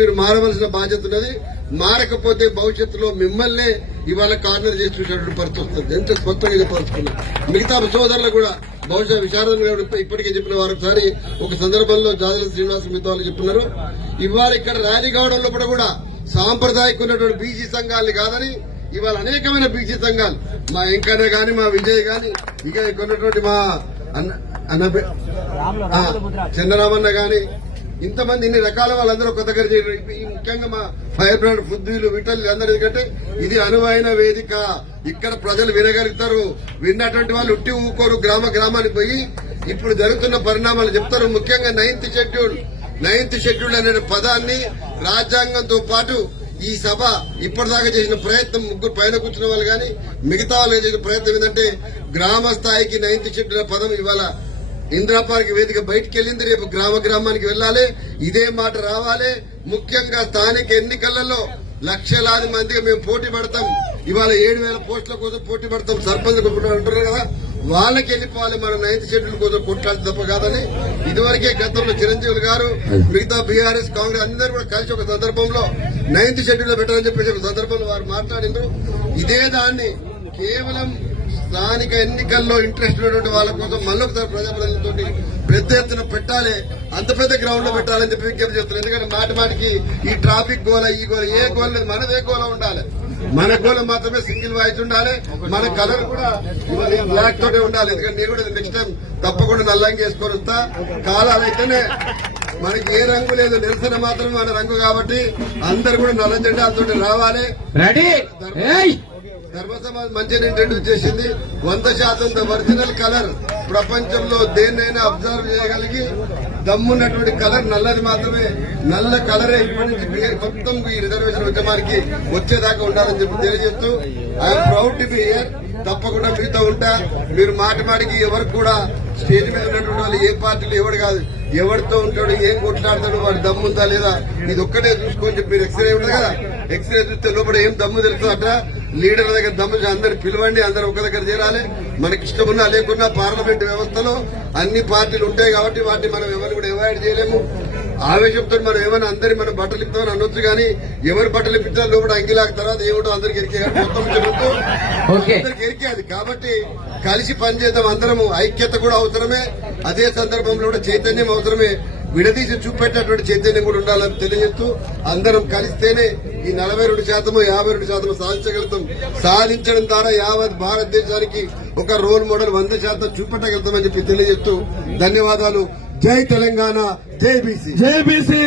మీరు మారవలసిన బాధ్యత ఉన్నది. మారకపోతే భవిష్యత్తులో మిమ్మల్ని ఇవాళ కార్నర్ చేసి చూసేటువంటి పరిస్థితి వస్తుంది. ఎంత కొత్తగా చెప్పాల్సుకున్నారు. మిగతా సోదరులు కూడా బహుశా విశారద ఇప్పటికే చెప్పిన వారు ఒకసారి ఒక సందర్భంలో జాదల శ్రీనివాస మిగతా వాళ్ళు చెప్తున్నారు. ఇవాళ ఇక్కడ ర్యాలీ కావడంలో కూడా సాంప్రదాయక ఉన్నటువంటి బీసీ సంఘాలని కాదని ఇవాళ అనేకమైన బీసీ సంఘాలు మా వెంకన్న గాని మా విజయ్ గాని ఇక ఉన్నటువంటి మా చంద్రరామన్న గాని ఇంతమంది ఇన్ని రకాల వాళ్ళందరూ కొత్తగా ముఖ్యంగా మా ఫైర్ బ్రాండ్ ఫుద్దీలు విటల్ అందరూ. ఎందుకంటే ఇది అనువైన వేదిక. ఇక్కడ ప్రజలు వినగలుగుతారు. విన్నటువంటి వాళ్ళు ఉట్టి ఊకోరు. గ్రామానికి పోయి ఇప్పుడు జరుగుతున్న పరిణామాలు చెప్తారు. ముఖ్యంగా నైన్త్ షెడ్యూల్ అనే పదాన్ని రాజ్యాంగంతో పాటు ఈ సభ ఇప్పటిదాకా చేసిన ప్రయత్నం ముగ్గురు పైన కూర్చున్న వాళ్ళు కానీ మిగతా వాళ్ళు చేసిన ప్రయత్నం ఏంటంటే గ్రామ స్థాయికి నైన్త్ షెడ్యూల్ పదం ఇవాళ ఇందిరాపార్క్ వేదిక బయటికి వెళ్ళింది. రేపు గ్రామానికి వెళ్లాలి. ఇదే మాట రావాలి. ముఖ్యంగా స్థానిక ఎన్నికలలో లక్షలాది మందిగా మేము పోటీ పడతాం. ఇవాళ 7,000 పోస్టుల కోసం పోటీ పడతాం. సర్పంచ్ అంటున్నారు కదా, వాళ్ళకి వెళ్ళిపోవాలి. మన నైన్త్ షెడ్యూల్ కోసం కొట్టాలి తప్ప కాదని ఇదివరకే గతంలో చిరంజీవి గారు మిగతా బీఆర్ఎస్ కాంగ్రెస్ అందరూ కూడా కలిసి ఒక సందర్భంలో నైన్త్ షెడ్యూల్ పెట్టాలని చెప్పేసి ఒక సందర్భంలో వారు మాట్లాడినారు. ఇదే దాన్ని కేవలం స్థానిక ఎన్నికల్లో ఇంట్రెస్ట్ ఉన్నటువంటి వాళ్ళ కోసం మళ్ళొకసారి ప్రజాప్రతినిధులతో పెద్ద ఎత్తున పెట్టాలి. అంత పెద్ద గ్రౌండ్ లో పెట్టాలని చెప్పి విజ్ఞప్తి చేస్తున్నారు. ఎందుకంటే మాటికి ఈ ట్రాఫిక్ గోల ఈ గోల ఏ గోల లేదు. మనదే గోల ఉండాలి. మన గోల మాత్రమే సింగిల్ వాయిస్ ఉండాలి. మన కలర్ కూడా బ్లాక్ తోటే ఉండాలి. ఎందుకంటే నేను కూడా నెక్స్ట్ టైం తప్పకుండా నల్లంగి వేసుకొని వస్తా. కాలాలు అయితేనే మనకి ఏ రంగు లేదు. నిరసన మాత్రమే మన రంగు కాబట్టి అందరు కూడా నల్ల జెండాలతో రావాలి. ధర్మ సమాజ్ మంచిగా ఇంట్రడ్యూస్ చేసింది. 100% ఒరిజినల్ కలర్. ప్రపంచంలో దేన్నైనా అబ్జర్వ్ చేయగలిగి దమ్మున్నటువంటి కలర్ నల్లది మాత్రమే. నల్ల కలరే ఇప్పటి నుంచి మొత్తం ఈ రిజర్వేషన్ ఉద్యమానికి వచ్చేదాకా ఉండాలని చెప్పి తెలియజేస్తూ I'm proud to be here. తప్పకుండా మీతో ఉంటా. మీరు మాటికి ఎవరు కూడా స్టేజ్ మీద ఉన్నటువంటి వాళ్ళు ఏ పార్టీలు ఎవరు కాదు, ఎవరితో ఉంటాడు, ఏం కొట్లాడతాడు, వాడు దమ్ముందా లేదా ఇది ఒక్కటే చూసుకొని చెప్పి మీరు ఎక్స్రే ఉంటుంది కదా, ఎక్స్రే చూస్తే లోపల ఏం దమ్ము తెలుస్తుందట. లీడర్ల దగ్గర దమ్ము అందరు పిలవండి. అందరూ ఒక దగ్గర చేరాలి. మనకి ఇష్టమున్నా లేకున్నా పార్లమెంట్ వ్యవస్థలో అన్ని పార్టీలు ఉంటాయి కాబట్టి వాటిని మనం ఎవరు కూడా అవాయిడ్ చేయలేము. ఆవేశంతో మనం ఏమైనా అందరి మనం బట్టలు ఇస్తామని అనొచ్చు కానీ ఎవరు బట్టలు ఇప్పించాలి లోపల అంగిలాక తర్వాత ఏమిటో అందరికి అందరికి ఎరికేది. కాబట్టి కలిసి పనిచేద్దాం. అందరము ఐక్యత కూడా అవసరమే. అదే సందర్భంలో కూడా చైతన్యం అవసరమే. విడదీసి చూపెట్టేటువంటి చైతన్యం కూడా ఉండాలని తెలియజేస్తూ అందరం కలిస్తేనే ఈ 42% 52% సాధించగలుగుతాం. సాధించడం ద్వారా యావత్ భారతదేశానికి ఒక రోల్ మోడల్ 100% చూపెట్టగలుగుతామని చెప్పి తెలియజేస్తూ ధన్యవాదాలు. జై తెలంగాణ, జై బీసీ.